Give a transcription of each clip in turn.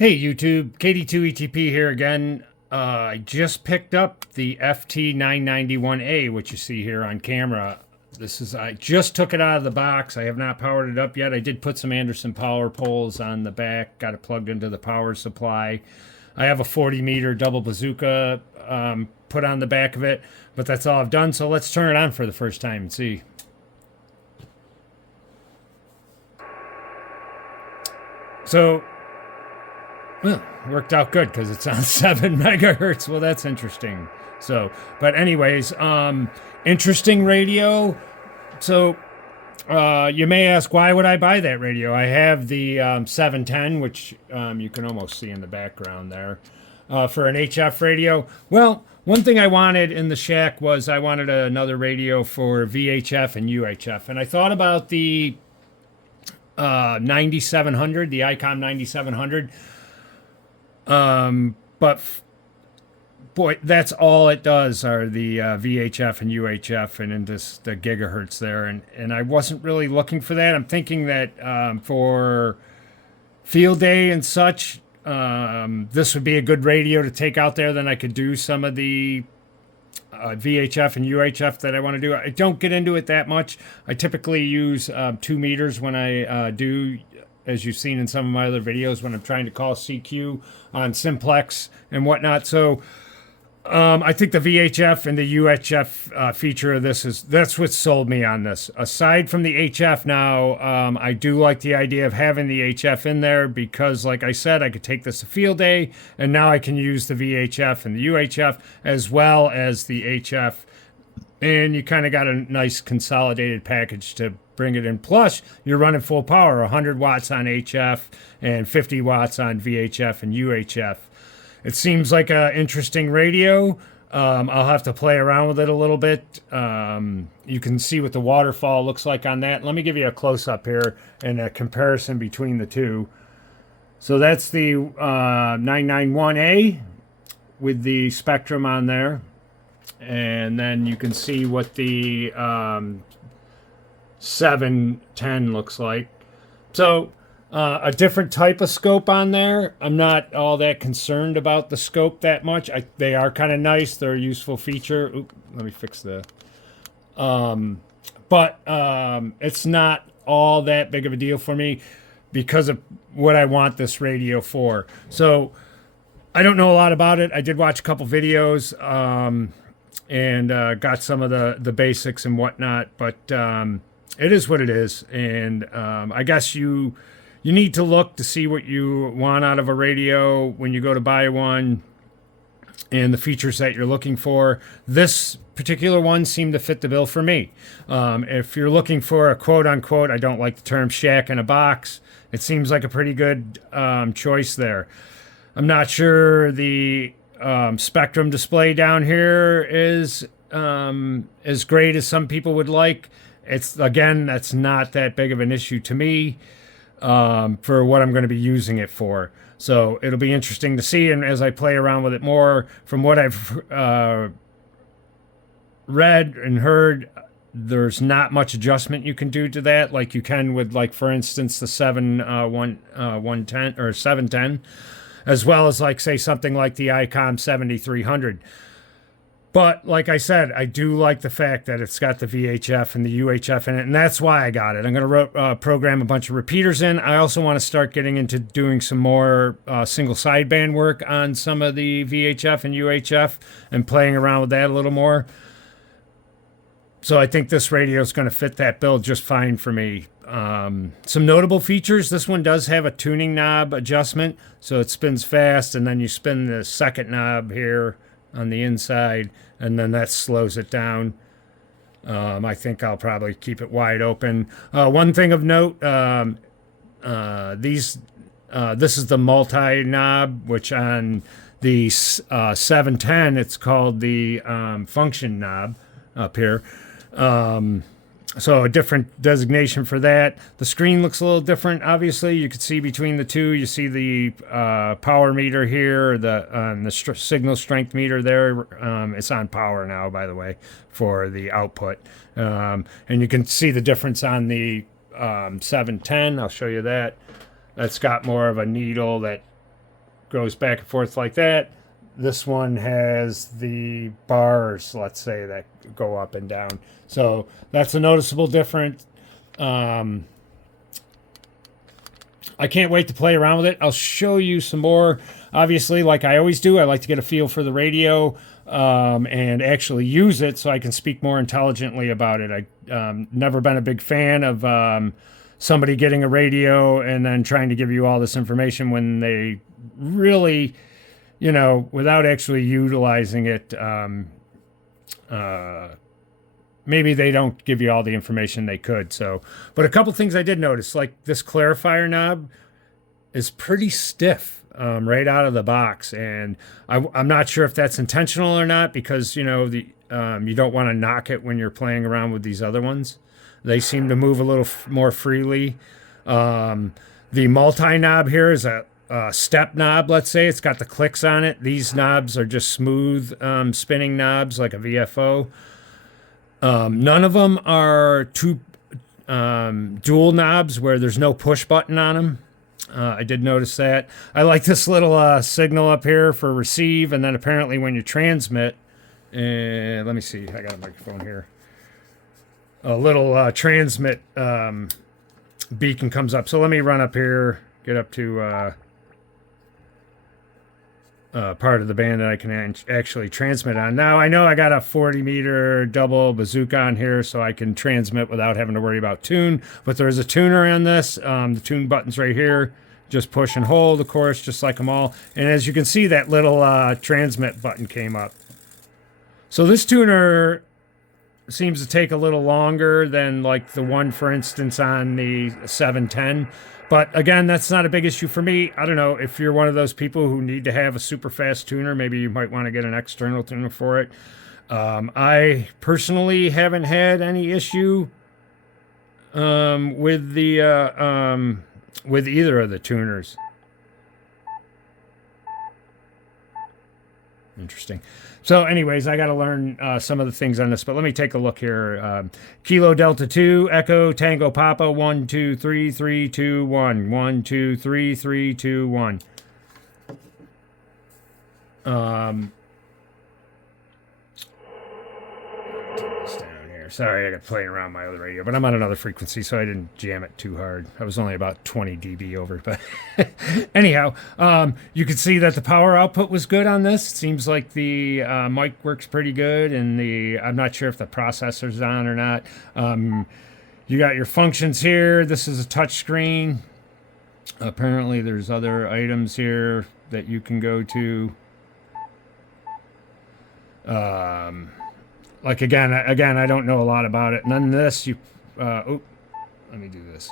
Hey YouTube, KD2ETP here again. I just picked up the FT991A, which you see here on camera. I just took it out of the box. I have not powered it up yet. I did put some Anderson power poles on the back, got it plugged into the power supply. I have a 40 meter double bazooka put on the back of it, but that's all I've done. So let's turn it on for the first time and see. So, well, worked out good because it's on 7 megahertz. Well, that's interesting. So, but anyways, interesting radio. So, you may ask, why would I buy that radio? I have the 710, which you can almost see in the background there, for an HF radio. Well, one thing I wanted in the shack was I wanted another radio for VHF and UHF. And I thought about the 9700, the ICOM 9700. But boy, that's all it does are the VHF and UHF and in the gigahertz there. And I wasn't really looking for that. I'm thinking that for field day and such, this would be a good radio to take out there. Then I could do some of the VHF and UHF that I want to do. I don't get into it that much. I typically use 2 meters when I do, as you've seen in some of my other videos, when I'm trying to call CQ on simplex and whatnot. So I think the VHF and the UHF feature of this that's what sold me on this. Aside from the HF now, I do like the idea of having the HF in there because, like I said, I could take this to field day, and now I can use the VHF and the UHF as well as the HF. And you kind of got a nice consolidated package to bring it in. Plus, you're running full power, 100 watts on HF and 50 watts on VHF and UHF. It seems like an interesting radio. I'll have to play around with it a little bit. You can see what the waterfall looks like on that. Let me give you a close-up here and a comparison between the two. So that's the 991A with the spectrum on there. And then you can see what the 710 looks like. So a different type of scope on there. I'm not all that concerned about the scope that much. They are kind of nice. They're a useful feature. Oop, let me fix the... But it's not all that big of a deal for me because of what I want this radio for. So I don't know a lot about it. I did watch a couple videos and got some of the basics and whatnot. But it is what it is. And I guess you need to look to see what you want out of a radio when you go to buy one and the features that you're looking for. This particular one seemed to fit the bill for me. If you're looking for a quote-unquote, I don't like the term shack in a box, it seems like a pretty good choice there. I'm not sure the spectrum display down here is as great as some people would like. Again, that's not that big of an issue to me. For what I'm going to be using it for. So it'll be interesting to see, and as I play around with it more, from what I've read and heard, there's not much adjustment you can do to that, like you can with, like, for instance, the 110 or 710, as well as, like, say something like the ICOM 7300. But like I said, I do like the fact that it's got the VHF and the UHF in it, and that's why I got it. I'm going to program a bunch of repeaters in. I also want to start getting into doing some more single sideband work on some of the VHF and UHF and playing around with that a little more. So I think this radio is going to fit that bill just fine for me. Some notable features. This one does have a tuning knob adjustment, so it spins fast, and then you spin the second knob here on the inside, and then that slows it down. I think I'll probably keep it wide open. One thing of note, this is the multi-knob, which on the 710, it's called the function knob up here. So a different designation for that. The screen looks a little different. Obviously, you can see between the two. You see the power meter here, the signal strength meter there. It's on power now, by the way, for the output. And you can see the difference on the 710. I'll show you that. That's got more of a needle that goes back and forth like that. This one has the bars, let's say, that go up and down. So that's a noticeable difference. I can't wait to play around with it. I'll show you some more. Obviously, like I always do, I like to get a feel for the radio and actually use it so I can speak more intelligently about it. I never been a big fan of somebody getting a radio and then trying to give you all this information when they really, without actually utilizing it, maybe they don't give you all the information they could. So, but a couple things I did notice, like this clarifier knob is pretty stiff right out of the box, and I'm not sure if that's intentional or not, because you don't want to knock it when you're playing around with these other ones. They seem to move a little more freely. The multi knob here is a step knob, let's say. It's got the clicks on it. These knobs are just smooth spinning knobs like a VFO. None of them are two dual knobs where there's no push button on them. I did notice that. I like this little signal up here for receive, and then apparently when you transmit, let me see, I got a microphone here. A little transmit beacon comes up. So let me run up here, get up to part of the band that I can actually transmit on. Now, I know I got a 40 meter double bazooka on here, so I can transmit without having to worry about tune, but there's a tuner on this. The tune button's right here. Just push and hold, of course, just like them all. And as you can see, that little transmit button came up. So this tuner seems to take a little longer than like the one, for instance, on the 710. But again, that's not a big issue for me. I don't know, if you're one of those people who need to have a super fast tuner, maybe you might want to get an external tuner for it. I personally haven't had any issue with the with either of the tuners. Interesting. So anyways, I got to learn some of the things on this, but let me take a look here. Kilo Delta 2, Echo Tango Papa, 1, 2, 3, 3, 2, 1. 1, 2, 3, 3, 2, 1. Take this down here. Sorry, I got playing around my other radio, but I'm on another frequency, so I didn't jam it too hard. I was only about 20 dB over, but anyhow, you can see that the power output was good on this. It seems like the mic works pretty good, and I'm not sure if the processor's on or not. You got your functions here. This is a touch screen. Apparently there's other items here that you can go to. Like again, I don't know a lot about it. And then this, let me do this.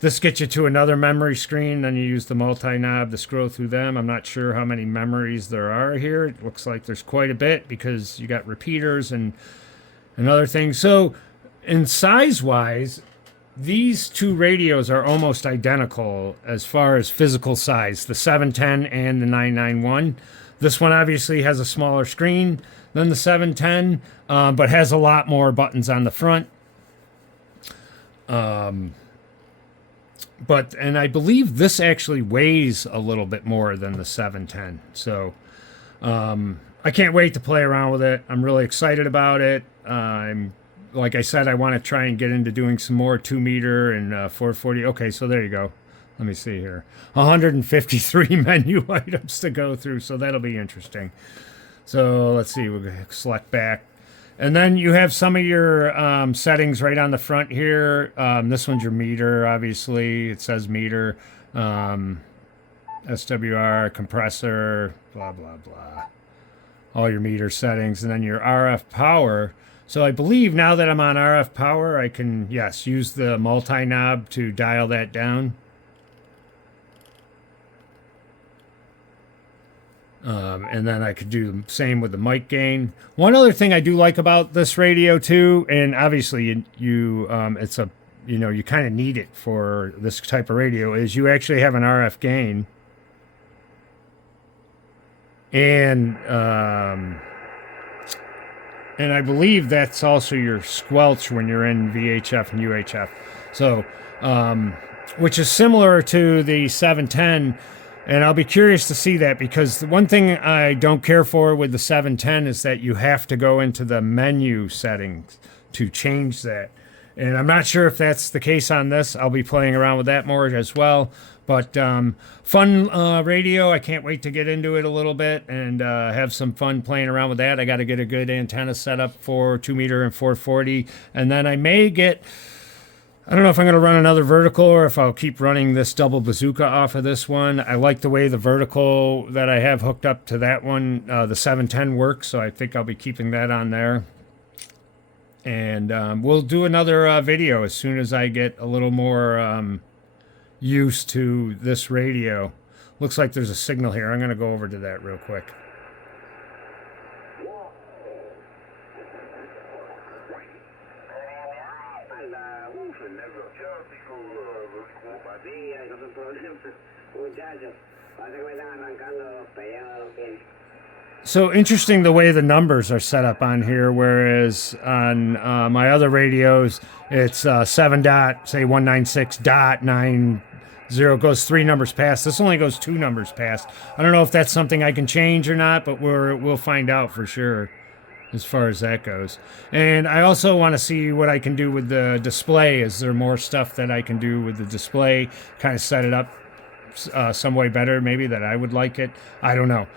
This gets you to another memory screen. Then you use the multi-knob to scroll through them. I'm not sure how many memories there are here. It looks like there's quite a bit because you got repeaters and other things. So in size-wise, these two radios are almost identical as far as physical size, the 710 and the 991. This one obviously has a smaller screen than the 710, but has a lot more buttons on the front. And I believe this actually weighs a little bit more than the 710. So I can't wait to play around with it. I'm really excited about it. Like I said, I want to try and get into doing some more 2 meter and 440. Okay, so there you go. Let me see here. 153 menu items to go through, so that'll be interesting. So let's see, we'll select back. And then you have some of your settings right on the front here. This one's your meter, obviously. It says meter. SWR, compressor, blah, blah, blah. All your meter settings. And then your RF power. So I believe now that I'm on RF power, I can, yes, use the multi-knob to dial that down. And then I could do the same with the mic gain. One other thing I do like about this radio too, and obviously it's a, you kind of need it for this type of radio, is you actually have an RF gain. And I believe that's also your squelch when you're in VHF and UHF. So, which is similar to the 710. And I'll be curious to see that, because the one thing I don't care for with the 710 is that you have to go into the menu settings to change that. And I'm not sure if that's the case on this. I'll be playing around with that more as well. But fun radio. I can't wait to get into it a little bit and have some fun playing around with that. I got to get a good antenna set up for 2 meter and 440. And then I may get, I don't know if I'm going to run another vertical or if I'll keep running this double bazooka off of this one. I like the way the vertical that I have hooked up to that one, the 710 works. So I think I'll be keeping that on there. And we'll do another video as soon as I get a little more used to this radio. Looks like there's a signal here. I'm going to go over to that real quick. So interesting the way the numbers are set up on here, whereas on my other radios, it's 7 dot, say 196.90 goes 3 numbers past. This only goes 2 numbers past. I don't know if that's something I can change or not, but we'll find out for sure as far as that goes. And I also want to see what I can do with the display. Is there more stuff that I can do with the display? Kind of set it up some way better, maybe, that I would like it. I don't know.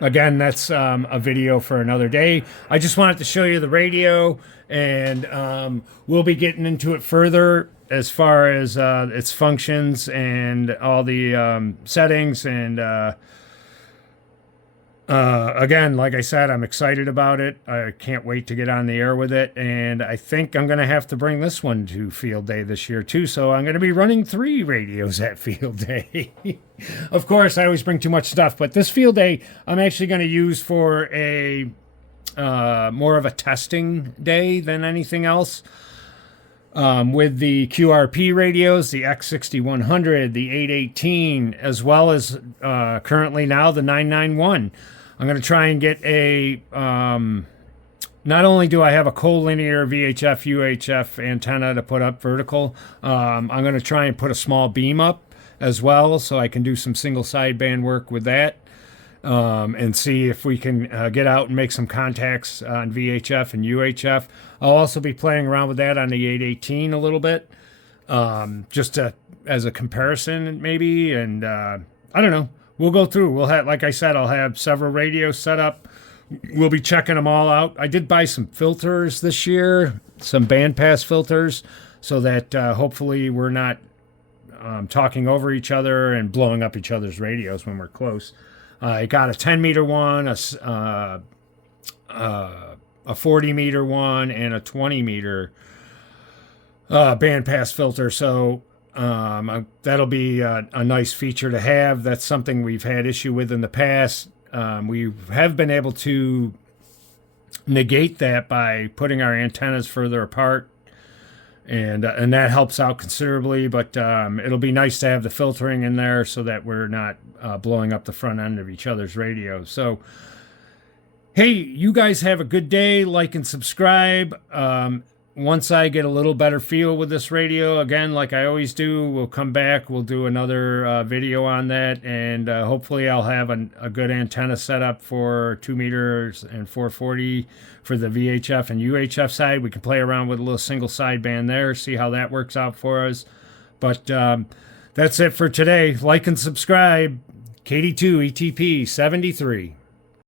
Again, that's a video for another day. I just wanted to show you the radio, and we'll be getting into it further as far as its functions and all the settings. And again, like I said, I'm excited about it. I can't wait to get on the air with it. And I think I'm going to have to bring this one to Field Day this year too. So I'm going to be running 3 radios at Field Day. Of course, I always bring too much stuff, but this Field Day I'm actually going to use for a more of a testing day than anything else. With the QRP radios, the X6100, the 818, as well as currently now the 991. I'm going to try and get a, not only do I have a collinear VHF, UHF antenna to put up vertical, I'm going to try and put a small beam up as well, so I can do some single sideband work with that. And see if we can get out and make some contacts on VHF and UHF. I'll also be playing around with that on the 818 a little bit, just as a comparison maybe. And I don't know. We'll go through. We'll have, like I said, I'll have several radios set up. We'll be checking them all out. I did buy some filters this year, some bandpass filters, so that hopefully we're not talking over each other and blowing up each other's radios when we're close. I got a 10 meter one, a 40 meter one, and a 20 meter bandpass filter. So that'll be a nice feature to have. That's something we've had issue with in the past. We have been able to negate that by putting our antennas further apart. And that helps out considerably, but it'll be nice to have the filtering in there so that we're not blowing up the front end of each other's radios. So, hey, you guys have a good day. Like and subscribe. Once I get a little better feel with this radio, again, like I always do, we'll come back. We'll do another video on that, and hopefully I'll have a good antenna set up for 2 meters and 440 for the VHF and UHF side. We can play around with a little single sideband there, see how that works out for us. But that's it for today. Like and subscribe. KD2 ETP 73.